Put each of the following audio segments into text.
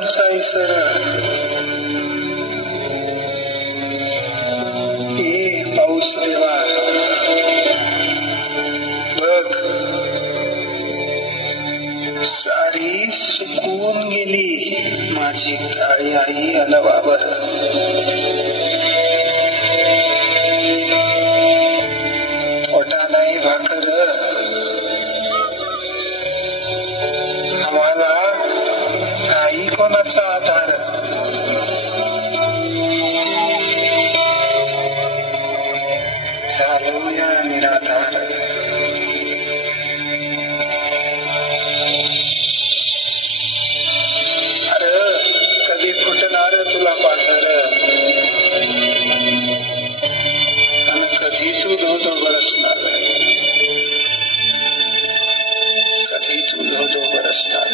दूरचा इसर ये पाऊस देवा बघ सारी सुकून गेली माझी काळी आई अलवावर. पोटा नाही भाकर आम्हाला नाही कोणाचा आधार. चालूया निराधार. अरे कधी फुटणार तुला पाझर आणि कधी तू धोधो बरसणार. कधी तू धोधो बरसणार.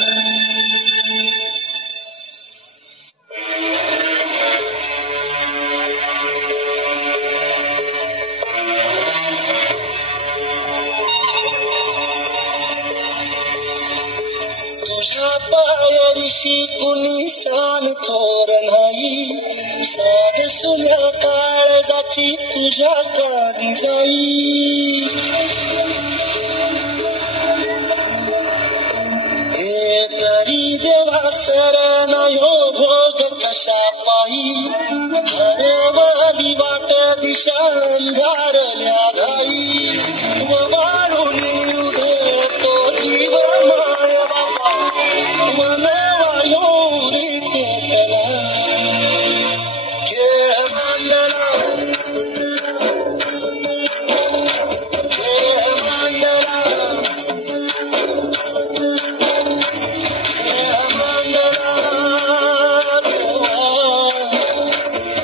पायरीशी कुणी सान थोर नाही. साध सुन्या काळजाची तुझ्या कानी जाई. हे तरी देवा शरण यो भोग कशा पायी. हरवली वाट दिशा अंधारल्या घाई. वाढून उधळतो जीव माय बाबा मनवायोरी पेटला. खेळ मांडला खेळ मांडला खेळ मांडला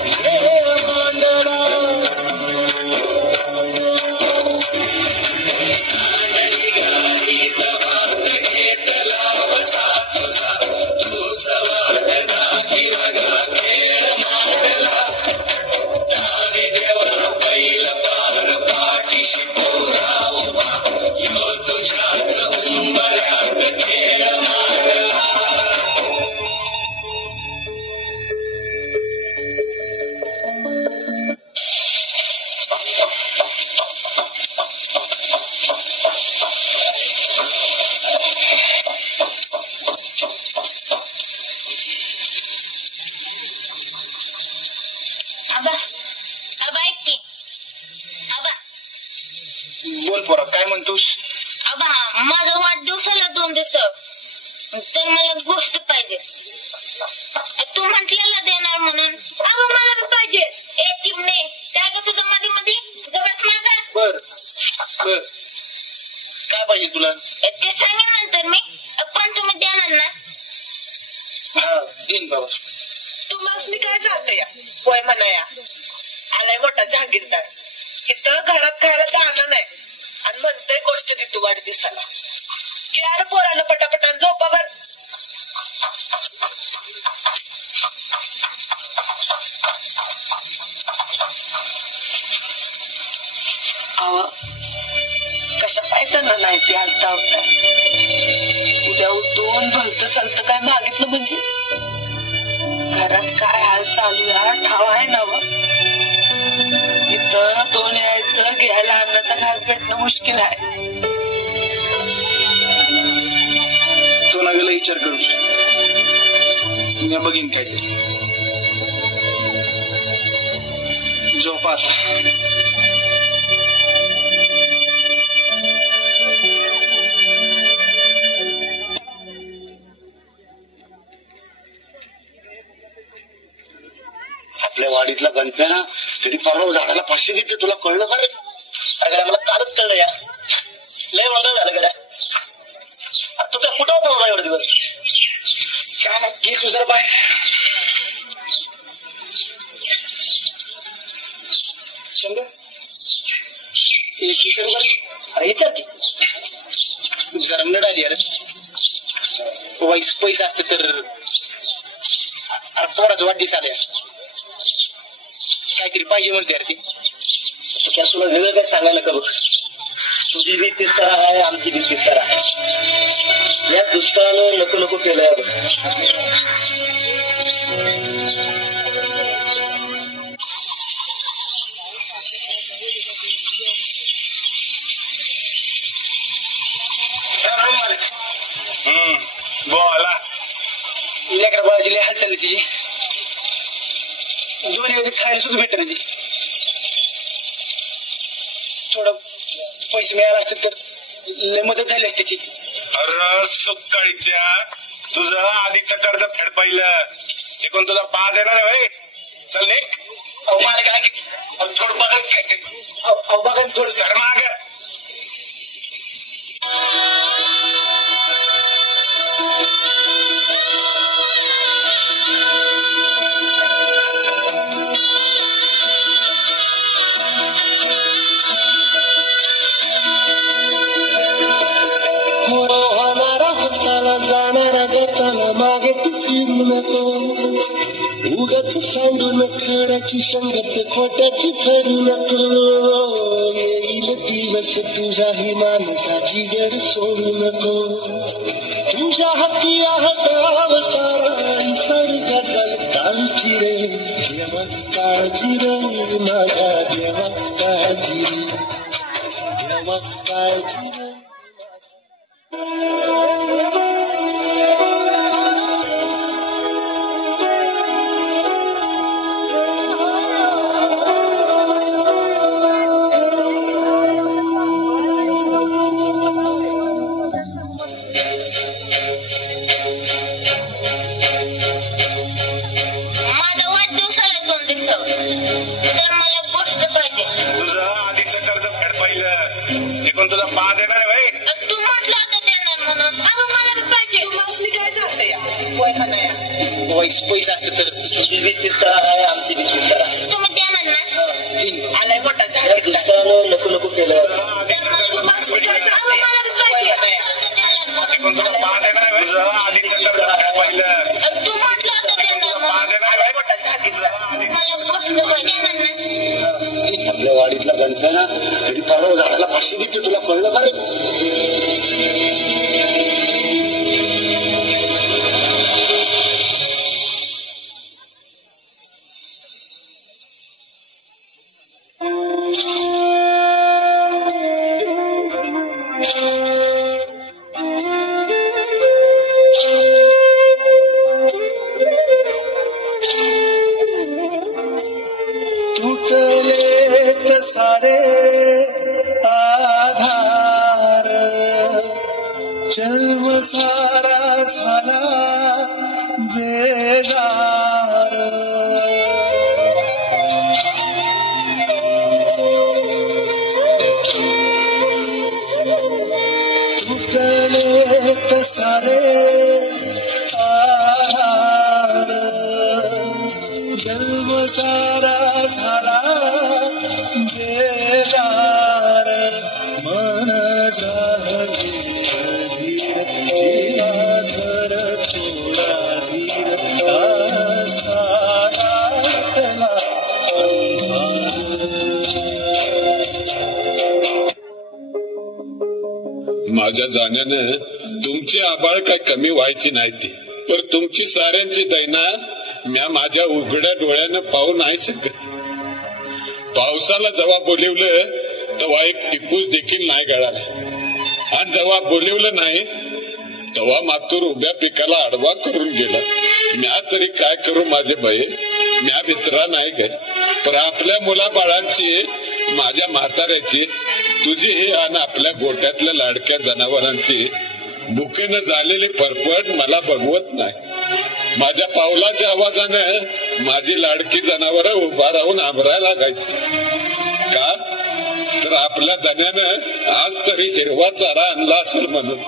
खेळ मांडला. साडली गाई दबात घेतला वसा तुझा. तुझा वाटला किरगा खेळ मांडला. दावी देवा बैल पार पाठीशी पोरा उभा. यो तुझ्याच उंबऱ्यात खेळ मांडला. आबा आबा ऐक की. आबा बोल पोरा काय म्हणतोस. आबा माझा वाढदिवसाला 2 दिवस तर मला गोष्ट पाहिजे. तू म्हटलेला देणार म्हणून. आबा मला बी पाहिजे. ए चिमणे काय ग तुझं मध्ये मध्ये गवस मागा. बर बर काय पाहिजे तुला. ते सांगेन नंतर मी. पण तुम्ही देणार ना. हा दिन बाबा. तुम्हाला काय चालतं या पोय म्हणाया. आलाय मोठा जहागीरदार. इथं घरात खायला जाणं नाही आणि म्हणतोय गोष्ट देतो वाढदिवसाला. यार पोरानं पटापटान झोपावर. कशा पायताना नाही ते आज धावताय. उद्या उठून भलत सलत काय मागितलं म्हणजे घरात काय हाल चालू या ठाव आहे ना. व इथं 2 यायचं घ्यायला अन्नाचा घास भेटणं मुश्किल आहे. तो ना गेला विचार करूच. मी बघीन काहीतरी. झोपात आपल्या वाडीतला गणप्या ना तरी परवा झाडाला 500 देते. तुला कळलं का रे. अरे मला कालच कळलं या. लय मंगळ झालं गड्या. तू त्या कुठं होता एवढा दिवस. काय घे तुझा बाय. चंद्र एक विचार कर. अरे विचार की. जरा नड आली अरे. पैसा असते तर पोराचा वाढदिवस आल्या काहीतरी पाहिजे म्हणते यार ती. त्या तुला वेगळं काय सांगायला का बघ. तुझी बी तीच तरा आहे आमची बी तीच तरा आहे. या दुष्काळानं नको नको केलंय बघ. खायला सुद्धा भेटत नाही. थोडं पैसे मिळाले असते तर लय मदत झाली असते त्याची. अरे सुकाळीच्या तुझं आधीचं कर्ज फेड पाहिलं हे कोण तुझा पा देणार आहे. चल निघ. मला काय थोडं बघा काय बघा थोडं सर माग. मागे तू फिरू नको उगाच सांडून खऱ्याची संगत खोट्याची ठरू नको. येईल दिवस तुझाही मानता जिगर सोडू नको. तुझ्या हाती हाताव सारा निसर्ग चाल काळजी रे देवा काळजी रे माझ्या देवा काळजी रे देवा काळजी रे. तुझा पा देणार आहे. तू म्हटलं होतं देणार म्हणून. अगं मला बी पाहिजे. तुम्हाला काय झालं या होय म्हणाया. पैसे असते तर आमची तुम्ही देणार ना. आलाय मोठा झाड नको नको केलं. तुझा पा देणार आहे. तुझं आधीचं कर्ज फेड पाहिलं तू म्हटलं होतं देणार पा देणार आहे. मोठा झाड मला गोष्ट देणार ना. आपल्या वाडीतला गणप्या ना तरी परवा झाडाला फाशी देते तुला कळलं का रे. सारे आधार जन्म सारा झाला बेजार. तुटले सारे आधार जन्म सारा झाला बेजार. मन झाले धीर जीवाधर थोडा धीर सारा माझ्या जाण्यानं तुमची आबाळ काय कमी व्हायची नाही ती. पण तुमची साऱ्यांची दैना म्या माझ्या उघड्या डोळ्यानं पाहू नाही शकत. पावसाला जेव्हा बोलिवलं तेव्हा एक टिपूस देखील नाही गळाला आणि जेव्हा बोलिवलं नाही तेव्हा मातूर उभ्या पिकाला आडवा करून गेला. म्या तरी काय करू माझे बये. म्या भित्रा नाही गे. पण आपल्या मुलाबाळांची माझ्या म्हाताऱ्याची तुझी आणि आपल्या गोट्यातल्या लाडक्या जनावरांची भुकेनं झालेली फरफट मला बघवत नाही. माझ्या पावलाच्या आवाजानं माझी लाडकी जनावरं उभा राहून आंबरायला लागायची. का तर आपल्या धन्यानं आज तरी हिरवा चारा आणला असेल म्हणून.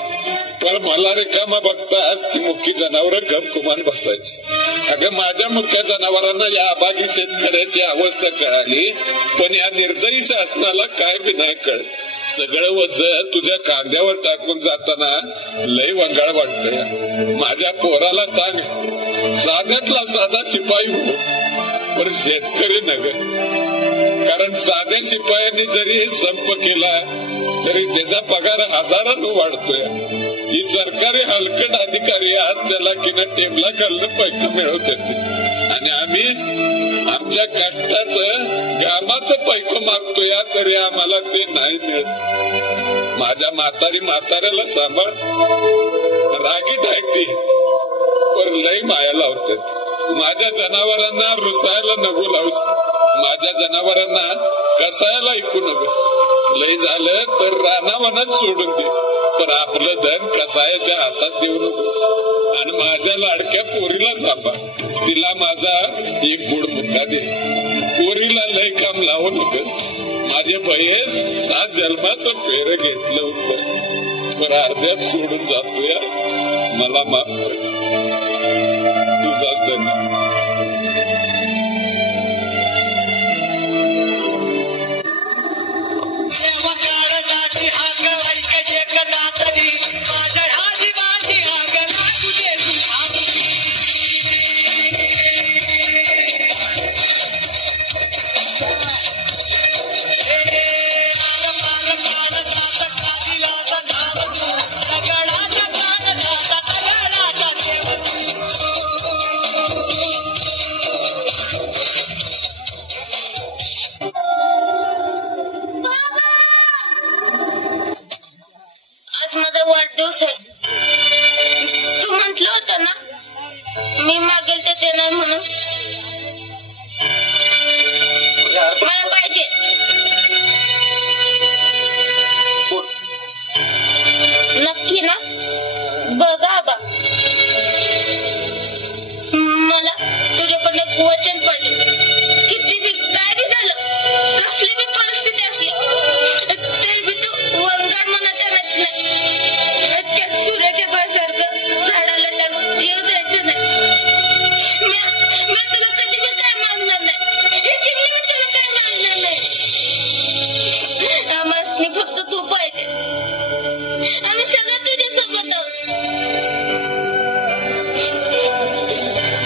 पण मला रिकामा बघताच ती मुख्य जनावरं गप गुमान बसायची. अगं माझ्या मुख्य जनावरांना या अभागी शेतकऱ्याची अवस्था कळाली पण या निर्दयी शासनाला काय बी नाही कळत. सगळं वज तुझ्या कांद्यावर टाकून जाताना लय वंगाळ वाटतंय. माझ्या पोराला सांग साध्यातला साधा शिपाई हो पण शेतकरी नगर. कारण साध्या शिपायांनी जरी संप केला तरी त्याचा पगार हजारानं वाढतोय. ही सरकारी हलकट अधिकारी आज त्याला किंवा टेबला घालणं पैसे मिळवते आणि आम्ही आमच्या कष्टाचं घामाचं पैको मागतोय तरी आम्हाला ते नाही मिळत. माझ्या म्हाताऱ्याला सांभाळ. रागीट आहे ती पण लई माया लावते. माझ्या जनावरांना रुसायला नको लावूस, माझ्या जनावरांना कसायला ऐकू नकोस. लय झालं तर रानावनात सोडून दे, पण आपलं धन कसायाच्या हातात देऊ नकोस. आणि माझ्या लाडक्या पोरीला सांभाळ, तिला माझा एक गोड मुद्दा दे. पोरीला लय काम लावू नकोस. माझे बयेस 7 जन्माचं फेर घेतलं होतं, पण अर्ध्यात सोडून जातोया. मला माफ कर. तुझाच धन्यवाद. वाढदिवस आहे. तू म्हंटल होता ना मी मागेल ते देणार म्हणून. मला पाहिजे. नक्की ना? बघा आबा, मला तुझ्याकडनं एक वचन पाहिजे. किती बी काय बी झालं, कसली बी परिस्थिती असली तरी बी तू वंगाड मनात आणत नाही. त्या सूर्याच्या बळासारखं झाडाला टाकून जीव द्यायचं नाही. मी तुला कधी बी काय मागणार नाही. हे चिमणी मी तुला काय मागणार नाही. आम्हासनी फक्त तू पाहिजे. आम्ही सगळं तुझ्यासोबत आहोत.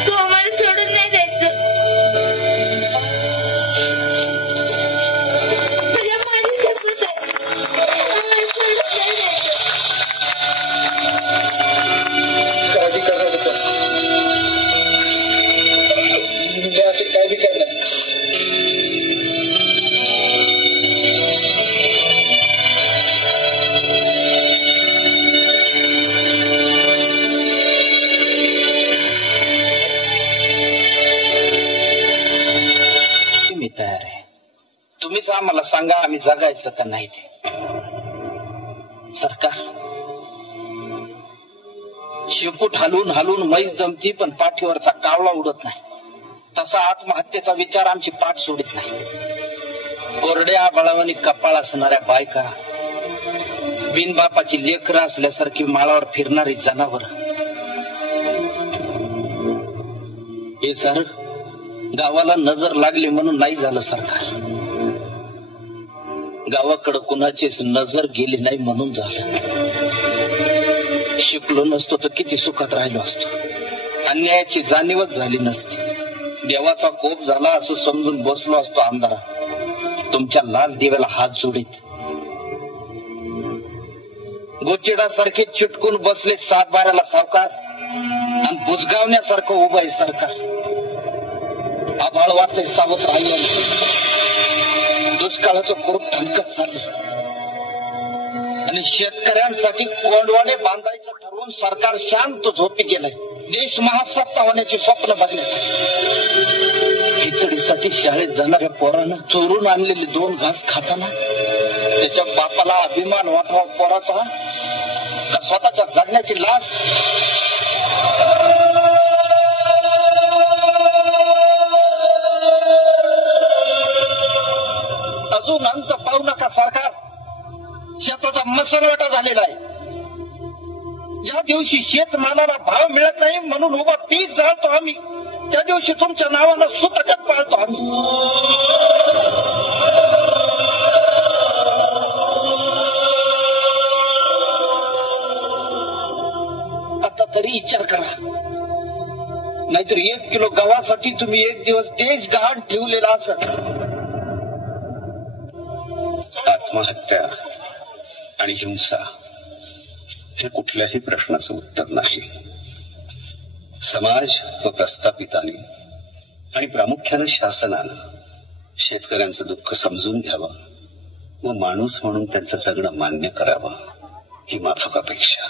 तू आम्हाला सोडून नाही जायचं. तुझ्या माझी शपथ आहे, आम्हाला सोडून नाही जायचं. काळजी करणार होतो मी, असे काय विचार नाही. मी तयार आहे. तुम्हीच आम्हाला सांगा आम्ही जगायचं का नाही ते. सरकार शेपूट हलवून हलवून मैस जमती, पण पाठीवरचा कावळा उडत नाही. तसा आत्महत्येचा विचार आमची पाठ सोडित नाही. कोरड्या आबाळावानी कपाळ असणाऱ्या बायका, बिनबापाची लेकरं असल्यासारखी माळावर फिरणारी जनावर, हे सर गावाला नजर लागली म्हणून नाही झालं सरकार. गावाकडे कुणाचीच नजर गेली नाही म्हणून झालं. शिकलो नसतो तर किती सुखात राहिलो असतो. अन्यायाची जाणीवच झाली नसती. देवाचा कोप झाला असं समजून बसलो असतो अंधारात तुमच्या लाल दिव्याला हात जोडीत. गोचिडासारखे चिटकून बसले 7-12ला सावकार, आणि बुजगावण्यासारखं उभं आहे सरकार. आभाळ वाटतंय सावध राहिलं. दुष्काळाचं कुरूप ठणकत चाललंय, आणि शेतकऱ्यांसाठी कोंडवाडे बांधायचं ठरवून सरकार शांत झोपी गेलंय. देश महासत्ता होण्याची स्वप्न बघण्यासाठी. खिचडीसाठी शाळेत जाणाऱ्या पोरानं चोरून आणलेले 2 घास खाताना त्याच्या बापाला अभिमान वाटावा पोराचा का स्वतःच्या जगण्याची लाज. अजून अंत पाहू नका सरकार. शेताचा मसरवाटा झालेला आहे. ज्या दिवशी शेतमालाला भाव मिळत नाही म्हणून उभा पीक जाळतो आम्ही, त्या दिवशी तुमच्या नावानं सुतकत पाळतो आम्ही. आता तरी विचार करा, नाहीतर 1 किलो गव्हासाठी तुम्ही 1 दिवस देश गहाण ठेवलेला असत. आत्महत्या आणि हिंसा हे कुठल्याही प्रश्नाचं उत्तर नाही. समाज व प्रस्थापितांनी आणि प्रामुख्यानं शासनानं शेतकऱ्यांचं दुःख समजून घ्यावं व माणूस म्हणून त्यांचं जगणं मान्य करावं ही माफक अपेक्षा.